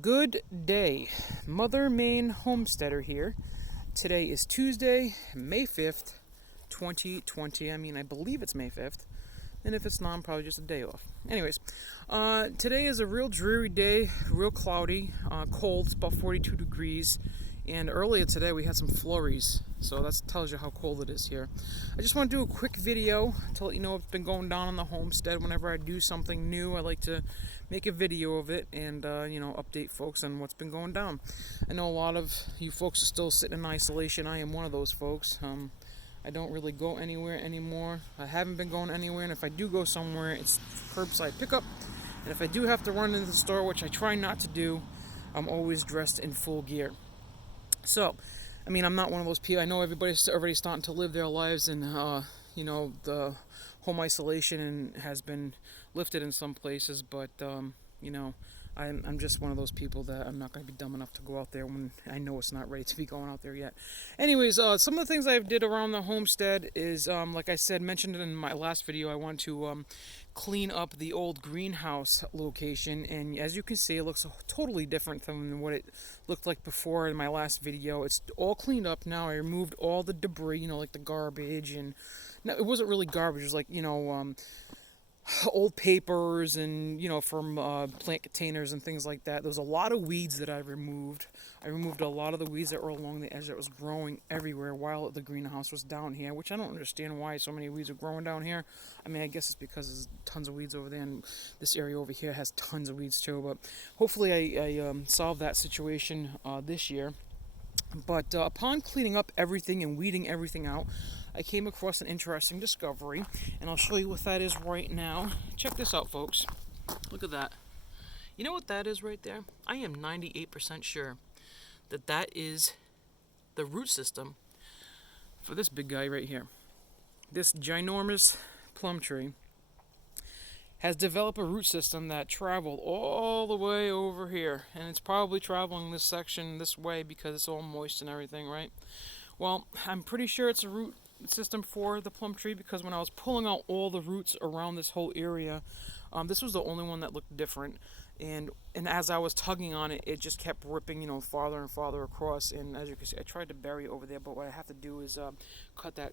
Good day, Mother Maine Homesteader here. Today is Tuesday, May 5th, 2020. I believe it's May 5th. And if it's not, I'm probably just a day off. Anyways, today is a real dreary day, real cloudy, cold. It's about 42 degrees. And earlier today we had some flurries, so that tells you how cold it is here. I just want to do a quick video to let you know what's been going down on the homestead. Whenever I do something new, I like to make a video of it and update folks on what's been going down. I know a lot of you folks are still sitting in isolation. I am one of those folks. I don't really go anywhere anymore. I haven't been going anywhere, and if I do go somewhere, it's curbside pickup. And if I do have to run into the store, which I try not to do, I'm always dressed in full gear. So, I'm not one of those people. I know everybody's already starting to live their lives, and the home isolation has been lifted in some places. But I'm just one of those people that I'm not going to be dumb enough to go out there when I know it's not ready to be going out there yet. Anyways, some of the things I did around the homestead is, like I said, mentioned in my last video, I want to clean up the old greenhouse location, and as you can see, it looks totally different than what it looked like before in my last video. It's all cleaned up now. I removed all the debris, like the garbage, and no, it wasn't really garbage. It was like old papers and from plant containers and things like that. There was a lot of weeds that I removed. I removed a lot of the weeds that were along the edge that was growing everywhere while the greenhouse was down here, which I don't understand why so many weeds are growing down here. I guess it's because there's tons of weeds over there, and this area over here has tons of weeds too. But hopefully I solved that situation this year. But upon cleaning up everything and weeding everything out, I came across an interesting discovery, and I'll show you what that is right now. Check this out, folks. Look at that. You know what that is right there? I am 98% sure that that is the root system for this big guy right here. This ginormous plum tree has developed a root system that traveled all the way over here, and it's probably traveling this section this way because it's all moist and everything, right? Well, I'm pretty sure it's a root system for the plum tree, because when I was pulling out all the roots around this whole area, this was the only one that looked different, and as I was tugging on it, it just kept ripping farther and farther across. And as you can see, I tried to bury it over there, but what I have to do is cut that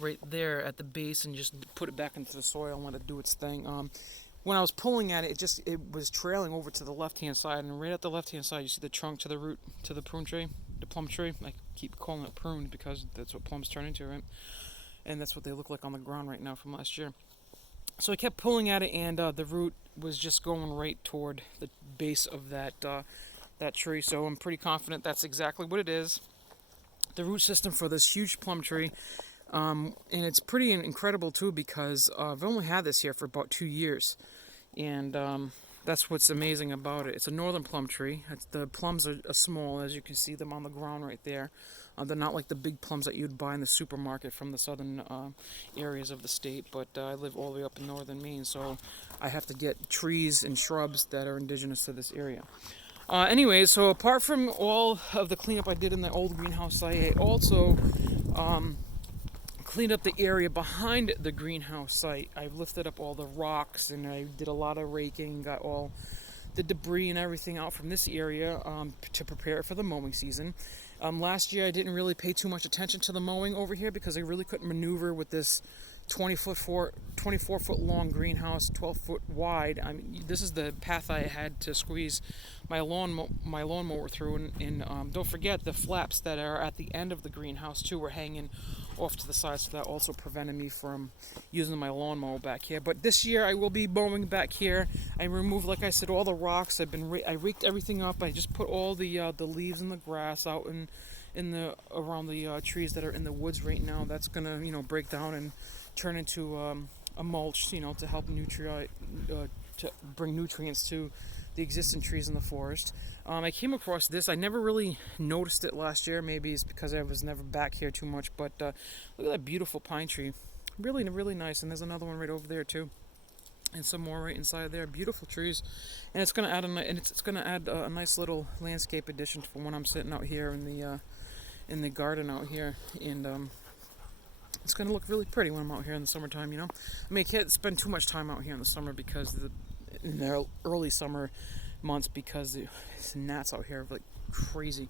right there at the base and just put it back into the soil and let it do its thing. When I was pulling at it, it was trailing over to the left-hand side, and right at the left-hand side, you see the trunk to the root to the plum tree. I keep calling it pruned because that's what plums turn into, right? And that's what they look like on the ground right now from last year. So I kept pulling at it, and the root was just going right toward the base of that tree. So I'm pretty confident that's exactly what it is. The root system for this huge plum tree. And it's pretty incredible too, because I've only had this here for about 2 years, and that's what's amazing about it. It's a northern plum tree. The plums are small, as you can see them on the ground right there. They're not like the big plums that you'd buy in the supermarket from the southern areas of the state, but I live all the way up in northern Maine, so I have to get trees and shrubs that are indigenous to this area. Anyway, so apart from all of the cleanup I did in the old greenhouse site, I also cleaned up the area behind the greenhouse site. I've lifted up all the rocks, and I did a lot of raking, got all the debris and everything out from this area to prepare it for the mowing season. Last year I didn't really pay too much attention to the mowing over here because I really couldn't maneuver with this 24 foot long greenhouse, 12 foot wide. This is the path I had to squeeze my lawnmower through, and don't forget the flaps that are at the end of the greenhouse too were hanging off to the side, so that also prevented me from using my lawnmower back here. But this year I will be mowing back here. I removed, like I said, all the rocks. I raked everything up. I just put all the leaves and the grass out around the trees that are in the woods right now. That's gonna break down and turn into a mulch, to help to bring nutrients to the existing trees in the forest. I came across this. I never really noticed it last year. Maybe it's because I was never back here too much. But look at that beautiful pine tree. Really, really nice. And there's another one right over there too, and some more right inside there. Beautiful trees, and it's going to add a nice little landscape addition for when I'm sitting out here in the garden out here, and it's going to look really pretty when I'm out here in the summertime. I can't spend too much time out here in the summer because in the early summer months because it's gnats out here like crazy.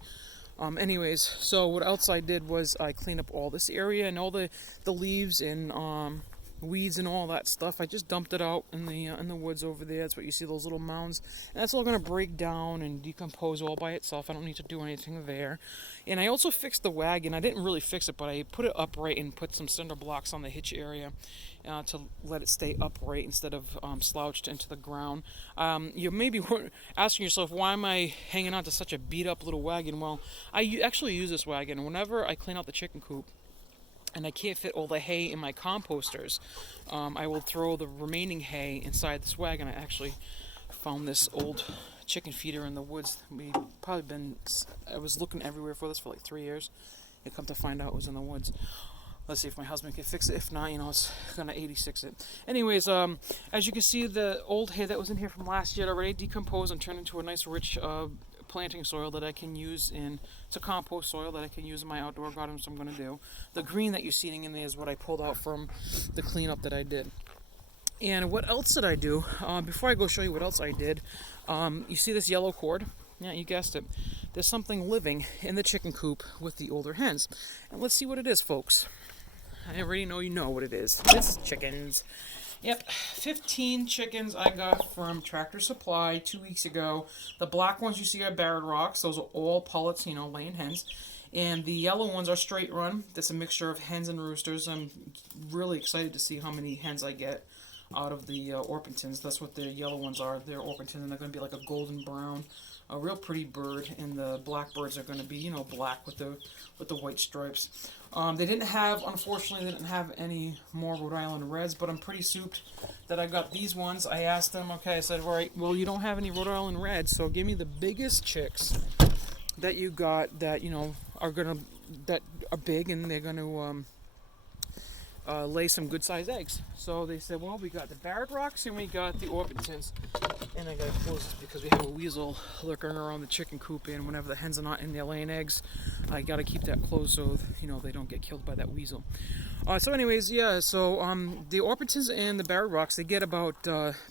Anyways, so what else I did was I cleaned up all this area and all the leaves and weeds and all that stuff. I just dumped it out in the woods over there. That's what you see, those little mounds, and that's all going to break down and decompose all by itself. I don't need to do anything there. And I also fixed the wagon. I didn't really fix it, but I put it upright and put some cinder blocks on the hitch area to let it stay upright instead of slouched into the ground. You may be asking yourself, why am I hanging on to such a beat up little wagon? Well, I actually use this wagon whenever I clean out the chicken coop and I can't fit all the hay in my composters. I will throw the remaining hay inside this wagon. I actually found this old chicken feeder in the woods. I was looking everywhere for this for like 3 years. And come to find out it was in the woods. Let's see if my husband can fix it. If not, it's gonna 86 it. Anyways, as you can see, the old hay that was in here from last year already decomposed and turned into a nice rich planting soil that I can use it's a compost soil that I can use in my outdoor garden, so I'm going to do. The green that you're seeing in there is what I pulled out from the cleanup that I did. And what else did I do? Before I go show you what else I did, you see this yellow cord? Yeah, you guessed it. There's something living in the chicken coop with the older hens. And let's see what it is, folks. I already know you know what it is. It's chickens. Yep, 15 chickens I got from Tractor Supply 2 weeks ago. The black ones you see are Barred Rocks. Those are all pullets, laying hens. And the yellow ones are straight run. That's a mixture of hens and roosters. I'm really excited to see how many hens I get out of the Orpingtons. That's what the yellow ones are. They're Orpingtons, and they're going to be like a golden brown, a real pretty bird. And the black birds are going to be, black with the white stripes. Unfortunately, they didn't have any more Rhode Island Reds, but I'm pretty souped that I got these ones. I asked them, I said, all right, well, you don't have any Rhode Island Reds, so give me the biggest chicks that you got that, that are big and they're going to lay some good-sized eggs. So they said, well, we got the Barred Rocks and we got the Orpingtons. And I got to close this because we have a weasel lurking around the chicken coop, and whenever the hens are not in there laying eggs, I got to keep that closed so, they don't get killed by that weasel. So anyways, the Orpingtons and the Barred Rocks, they get about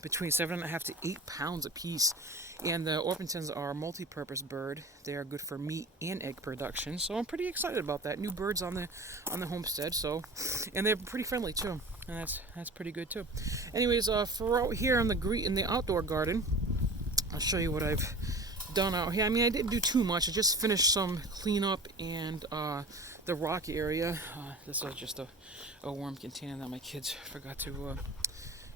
between 7.5 to 8 pounds a piece. And the Orpingtons are a multi-purpose bird. They are good for meat and egg production, so I'm pretty excited about that. New birds on the homestead, and they're pretty friendly too, and that's pretty good too. Anyways, for out here in the outdoor garden, I'll show you what I've done out here. I mean, I didn't do too much. I just finished some cleanup and the rock area. This is just a worm container that my kids forgot to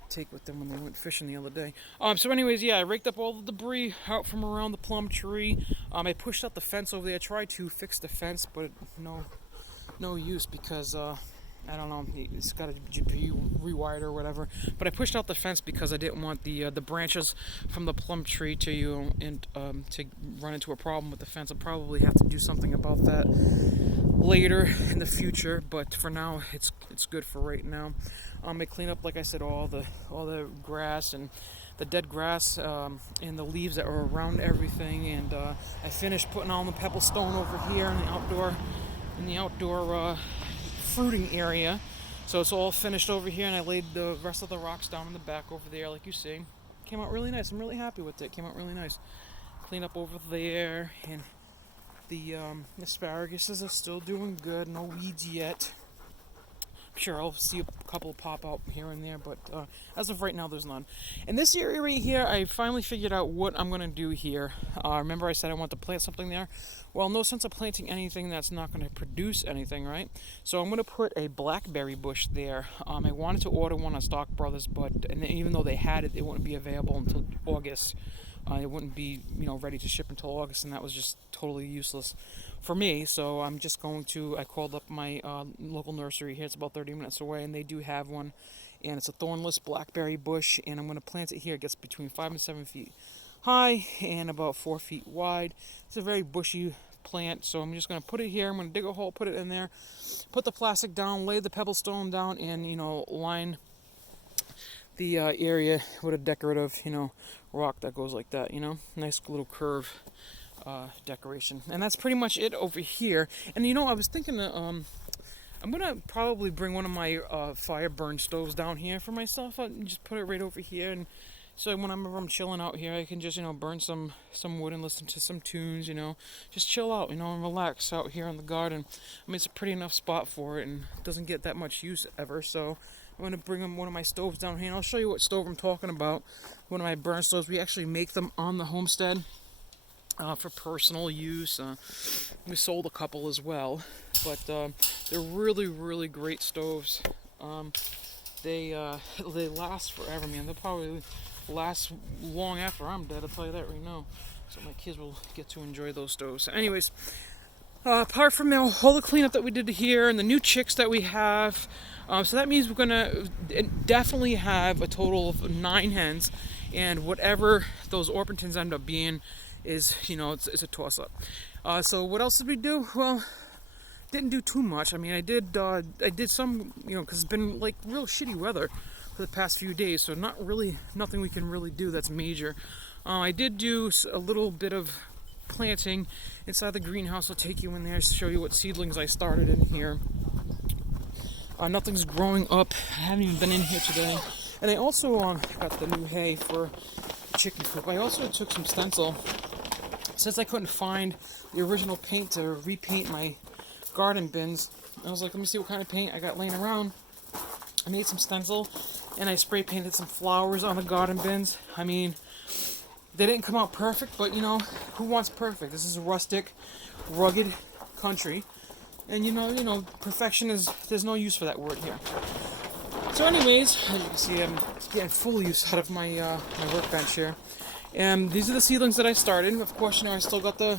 take with them when they went fishing the other day. So anyways, I raked up all the debris out from around the plum tree. I pushed out the fence over there. I tried to fix the fence, but no use because I don't know, it's got to be rewired or whatever. But I pushed out the fence because I didn't want the branches from the plum tree to run into a problem with the fence. I'll probably have to do something about that later in the future, but for now it's good for right now. I clean up, like I said, all the grass and the dead grass and the leaves that are around everything, and I finished putting on the pebble stone over here in the outdoor fruiting area. So it's all finished over here, and I laid the rest of the rocks down in the back over there, like you see. Came out really nice. I'm really happy with it. Came out really nice. Clean up over there, and the asparaguses are still doing good. No weeds yet. Sure, I'll see a couple pop out here and there, but as of right now, there's none. In this area right here, I finally figured out what I'm going to do here. Remember I said I want to plant something there? Well, no sense of planting anything that's not going to produce anything, right? So I'm going to put a blackberry bush there. I wanted to order one on Stock Brothers, and even though they had it, it wouldn't be available until August. It wouldn't be, ready to ship until August, and that was just totally useless for me. So I'm just I called up my local nursery here. It's about 30 minutes away, and they do have one, and it's a thornless blackberry bush, and I'm going to plant it here. It gets between 5 and 7 feet high and about 4 feet wide. It's a very bushy plant, so I'm just going to put it here. I'm going to dig a hole, put it in there, put the plastic down, lay the pebble stone down, and line the area with a decorative rock that goes like that. Nice little curve decoration. And that's pretty much it over here. And I was thinking I'm gonna probably bring one of my fire burn stoves down here for myself. I'll just put it right over here and So whenever I'm chilling out here, I can just, burn some wood and listen to some tunes, just chill out, and relax out here in the garden. I mean, it's a pretty enough spot for it, and it doesn't get that much use ever. So I'm gonna bring one of my stoves down here, and I'll show you what stove I'm talking about. One of my burn stoves. We actually make them on the homestead for personal use. We sold a couple as well, but they're really, really great stoves. They last forever, man. They'll probably last long after I'm dead, I'll tell you that right now. So my kids will get to enjoy those stoves. Anyways, apart from all the cleanup that we did here and the new chicks that we have, so that means we're gonna definitely have a total of 9 hens, and whatever those Orpingtons end up being is, it's a toss-up. So what else did we do? Well, didn't do too much. I mean, I did some, because it's been like real shitty weather for the past few days, so nothing we can really do that's major. I did do a little bit of planting inside the greenhouse. I'll take you in there to show you what seedlings I started in here. Nothing's growing up. I haven't even been in here today. And I also got the new hay for chicken coop. I also took some stencil. Since I couldn't find the original paint to repaint my garden bins, I was like, let me see what kind of paint I got laying around. I made some stencil, and I spray painted some flowers on the garden bins. I mean, they didn't come out perfect, but who wants perfect? This is a rustic, rugged country, and perfection there's no use for that word here. So anyways, as you can see, I'm getting full use out of my my workbench here. And these are the seedlings that I started. Of course, I still got the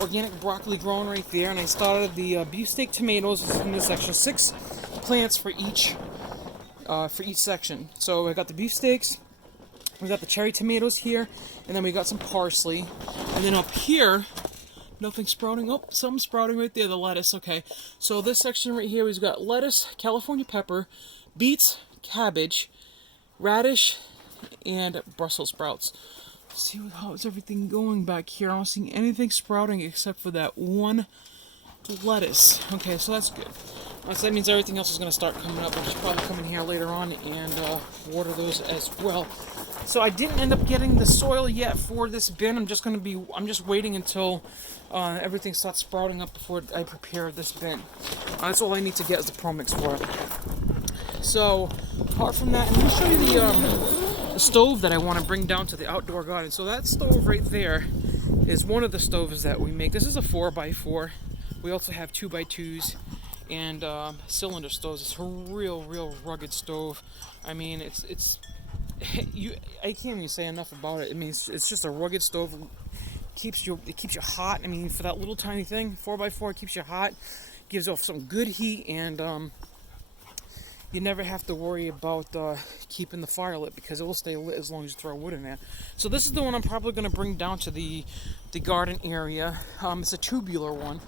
organic broccoli growing right there, and I started the beefsteak tomatoes in this section. 6 plants for each section. So I got the beefsteaks, we got the cherry tomatoes here, and then we got some parsley. And then up here, nothing sprouting. Oh, something sprouting right there, the lettuce. Okay, so this section right here, we've got lettuce, California pepper, beets, cabbage, radish, and Brussels sprouts. See how's everything going back here. I don't see anything sprouting except for that one lettuce. Okay, so that's good. So that means everything else is going to start coming up. I'll just probably come in here later on and water those as well. So I didn't end up getting the soil yet for this bin. I'm just waiting until everything starts sprouting up before I prepare this bin. That's all I need to get is the Pro Mix for it. So apart from that, I'm going to show you the stove that I want to bring down to the outdoor garden. So that stove right there is one of the stoves that we make. This is a 4x4. We also have 2x2s and cylinder stoves. It's a real rugged stove. I mean, I can't even say enough about it. I mean, it's just a rugged stove. It keeps you hot. I mean, for that little tiny thing, 4x4 keeps you hot, gives off some good heat, and you never have to worry about keeping the fire lit because it will stay lit as long as you throw wood in there. So this is the one I'm probably going to bring down to the garden area. It's a tubular one,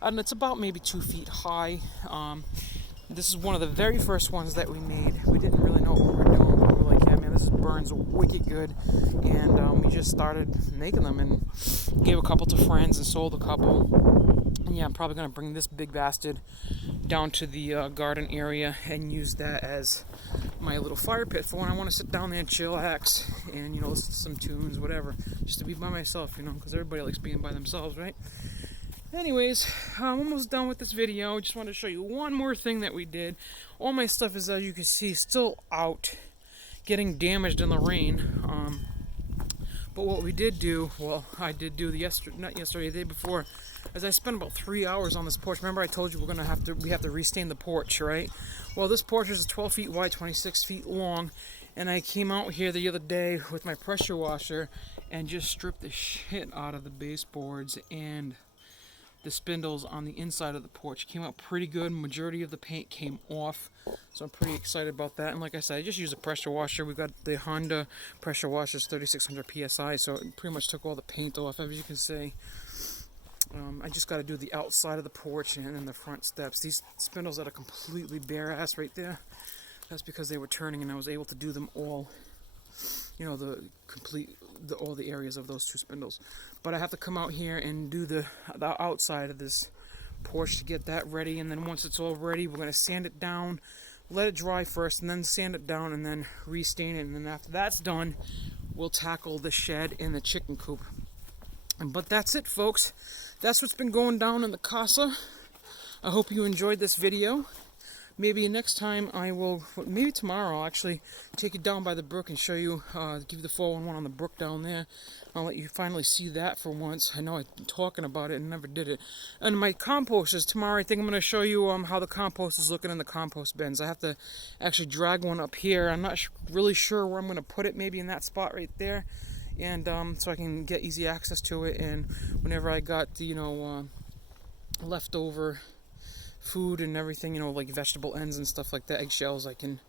and it's about maybe 2 feet high. This is one of the very first ones that we made. We didn't really know what we were doing, but we were like, yeah, man, this burns wicked good. And we just started making them and gave a couple to friends and sold a couple. And yeah, I'm probably going to bring this big bastard down to the garden area and use that as my little fire pit for when I want to sit down there and chillax and, listen to some tunes, whatever. Just to be by myself, because everybody likes being by themselves, right? Anyways, I'm almost done with this video. Just wanted to show you one more thing that we did. All my stuff is, as you can see, still out, getting damaged in the rain. But what we did do, I did do the day before, is I spent about 3 hours on this porch. Remember I told you we have to restain the porch, right? Well, this porch is 12 feet wide, 26 feet long, and I came out here the other day with my pressure washer and just stripped the shit out of the baseboards and the spindles on the inside of the porch. Came out pretty good. Majority of the paint came off, so I'm pretty excited about that. And like I said, I just used a pressure washer. We got the Honda pressure washers, 3600 psi, so it pretty much took all the paint off, as you can see. I just got to do the outside of the porch and then the front steps. These spindles that are completely bare ass right there, that's because they were turning, and I was able to do them all. All the areas of those 2 spindles. But I have to come out here and do the outside of this porch to get that ready, and then once it's all ready, we're going to sand it down, let it dry first, and then sand it down, and then restain it. And then after that's done, we'll tackle the shed and the chicken coop. But that's it, folks. That's what's been going down in the casa. I hope you enjoyed this video. Maybe next time I will, maybe tomorrow I'll actually take it down by the brook and show you, give you the 411 on the brook down there. I'll let you finally see that for once. I know I've been talking about it and never did it. And my composters, tomorrow I think I'm going to show you how the compost is looking in the compost bins. I have to actually drag one up here. I'm not really sure where I'm going to put it, maybe in that spot right there. And so I can get easy access to it. And whenever I got the, leftover food and everything, like vegetable ends and stuff like that, eggshells, I can,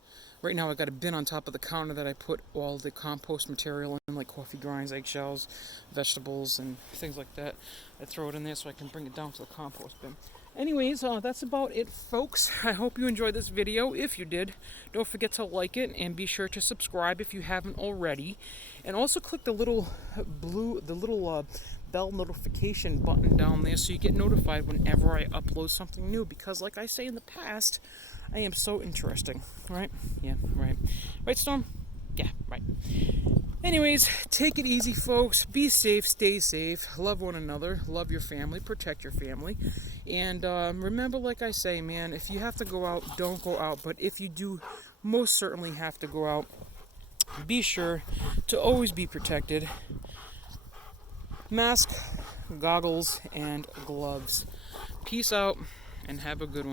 right now I got a bin on top of the counter that I put all the compost material in, like coffee grinds, eggshells, vegetables, and things like that. I throw it in there so I can bring it down to the compost bin. Anyways, that's about it, folks. I hope you enjoyed this video. If you did, don't forget to like it and be sure to subscribe if you haven't already. And also click the little bell notification button down there so you get notified whenever I upload something new, because like I say in the past, I am so interesting, right? Yeah, right. Right, Storm? Yeah, right. Anyways, take it easy, folks. Be safe, stay safe, love one another, love your family, protect your family. And remember, like I say, man, if you have to go out, don't go out. But if you do most certainly have to go out, be sure to always be protected. Mask, goggles, and gloves. Peace out, and have a good one.